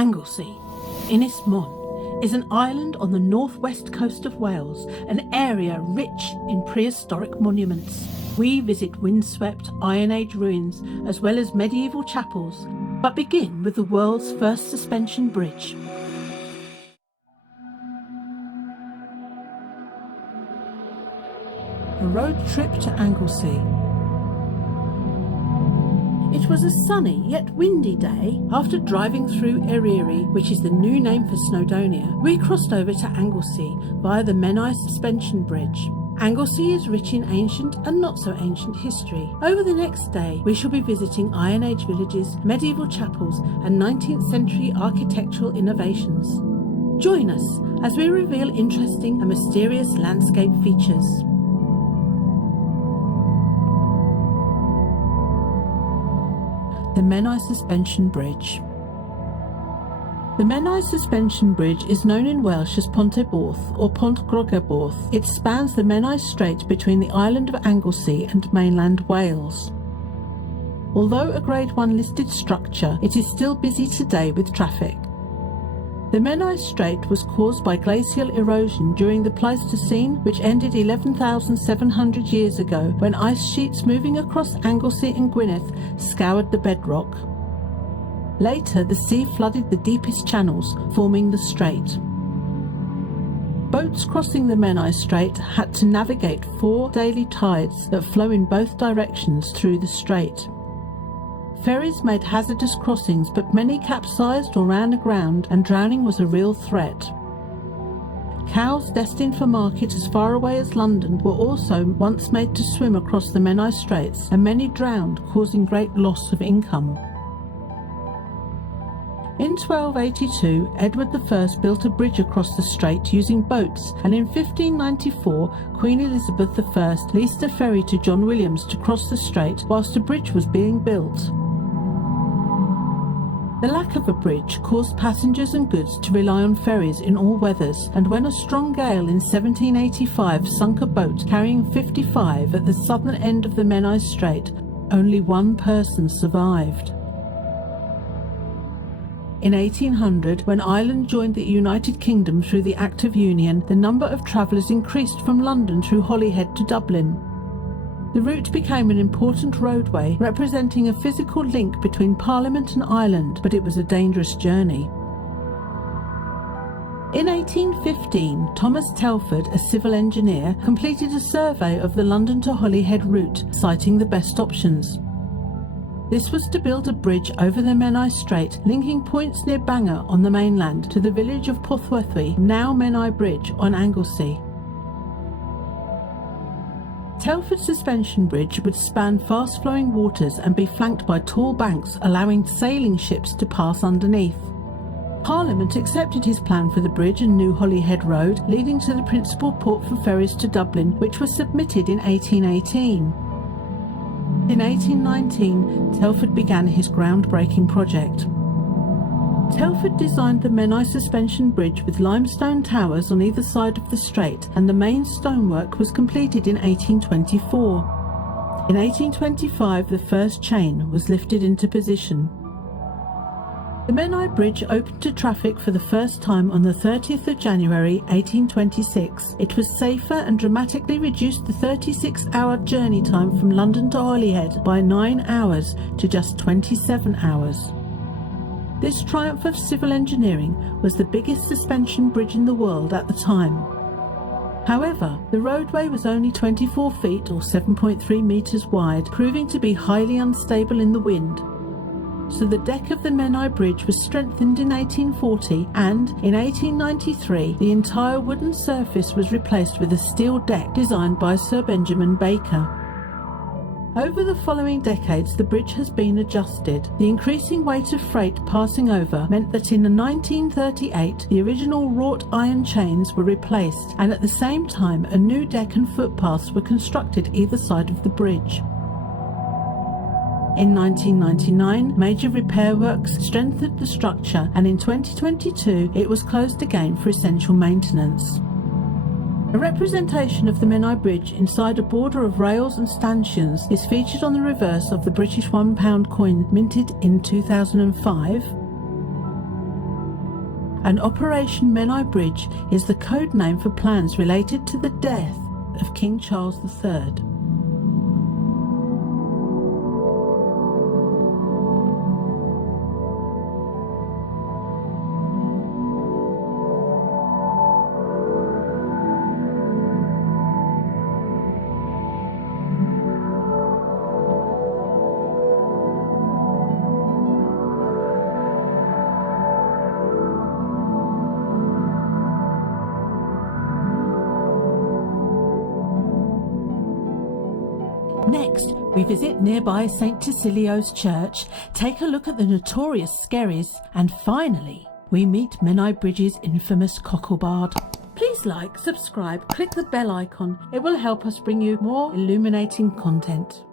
Anglesey, Ynys Mon, is an island on the northwest coast of Wales, an area rich in prehistoric monuments. We visit windswept Iron Age ruins as well as medieval chapels, but begin with the world's first suspension bridge. A road trip to Anglesey. It was a sunny yet windy day. After driving through Eryri, which is the new name for Snowdonia, we crossed over to Anglesy via the Menai Suspension Bridge. Anglesey is rich in ancient and not so ancient history. Over the next day, we shall be visiting Iron Age villages, medieval chapels, and 19th century architectural innovations. Join us as we reveal interesting and mysterious landscape features. The Menai Suspension Bridge. The Menai Suspension Bridge is known in Welsh as Pont y Borth or Pont Grogeborth. It spans the Menai Strait between the island of Anglesey and mainland Wales. Although a Grade 1 listed structure, it is still busy today with traffic. The Menai Strait was caused by glacial erosion during the Pleistocene, which ended 11,700 years ago when ice sheets moving across Anglesey and Gwynedd scoured the bedrock. Later, the sea flooded the deepest channels, forming the strait. Boats crossing the Menai Strait had to navigate 4 daily tides that flow in both directions through the strait. Ferries made hazardous crossings, but many capsized or ran aground, and drowning was a real threat. Cows destined for market as far away as London were also once made to swim across the Menai Straits, and many drowned, causing great loss of income. In 1282, Edward I built a bridge across the strait using boats, and in 1594, Queen Elizabeth I leased a ferry to John Williams to cross the strait whilst a bridge was being built. The lack of a bridge caused passengers and goods to rely on ferries in all weathers, and when a strong gale in 1785 sunk a boat carrying 55 at the southern end of the Menai Strait, only one person survived. In 1800, when Ireland joined the United Kingdom through the Act of Union, the number of travellers increased from London through Holyhead to Dublin. The route became an important roadway, representing a physical link between Parliament and Ireland, but it was a dangerous journey. In 1815, Thomas Telford, a civil engineer, completed a survey of the London to Holyhead route, citing the best options. This was to build a bridge over the Menai Strait, linking points near Bangor on the mainland to the village of Porthwethwy, now Menai Bridge, on Anglesey. Telford Suspension Bridge would span fast-flowing waters and be flanked by tall banks, allowing sailing ships to pass underneath. Parliament accepted his plan for the bridge and New Holyhead Road, leading to the principal port for ferries to Dublin, which was submitted in 1818. In 1819, Telford began his groundbreaking project. Telford designed the Menai Suspension Bridge with limestone towers on either side of the strait, and the main stonework was completed in 1824. In 1825, the first chain was lifted into position. The Menai Bridge opened to traffic for the first time on the 30th of January 1826. It was safer and dramatically reduced the 36-hour journey time from London to Holyhead by 9 hours to just 27 hours. This triumph of civil engineering was the biggest suspension bridge in the world at the time. However, the roadway was only 24 feet or 7.3 metres wide, proving to be highly unstable in the wind. So the deck of the Menai Bridge was strengthened in 1840, and in 1893 the entire wooden surface was replaced with a steel deck designed by Sir Benjamin Baker. Over the following decades, the bridge has been adjusted. The increasing weight of freight passing over meant that in 1938 the original wrought iron chains were replaced, and at the same time a new deck and footpaths were constructed either side of the bridge. In 1999, major repair works strengthened the structure, and in 2022 it was closed again for essential maintenance. A representation of the Menai Bridge inside a border of rails and stanchions is featured on the reverse of the British £1 coin minted in 2005. and Operation Menai Bridge is the code name for plans related to the death of King Charles III. Next, we visit nearby St. Tysilio's church, take a look at the notorious Skerries, and finally, we meet Menai Bridge's infamous cocklebard. Please like, subscribe, click the bell icon. It will help us bring you more illuminating content.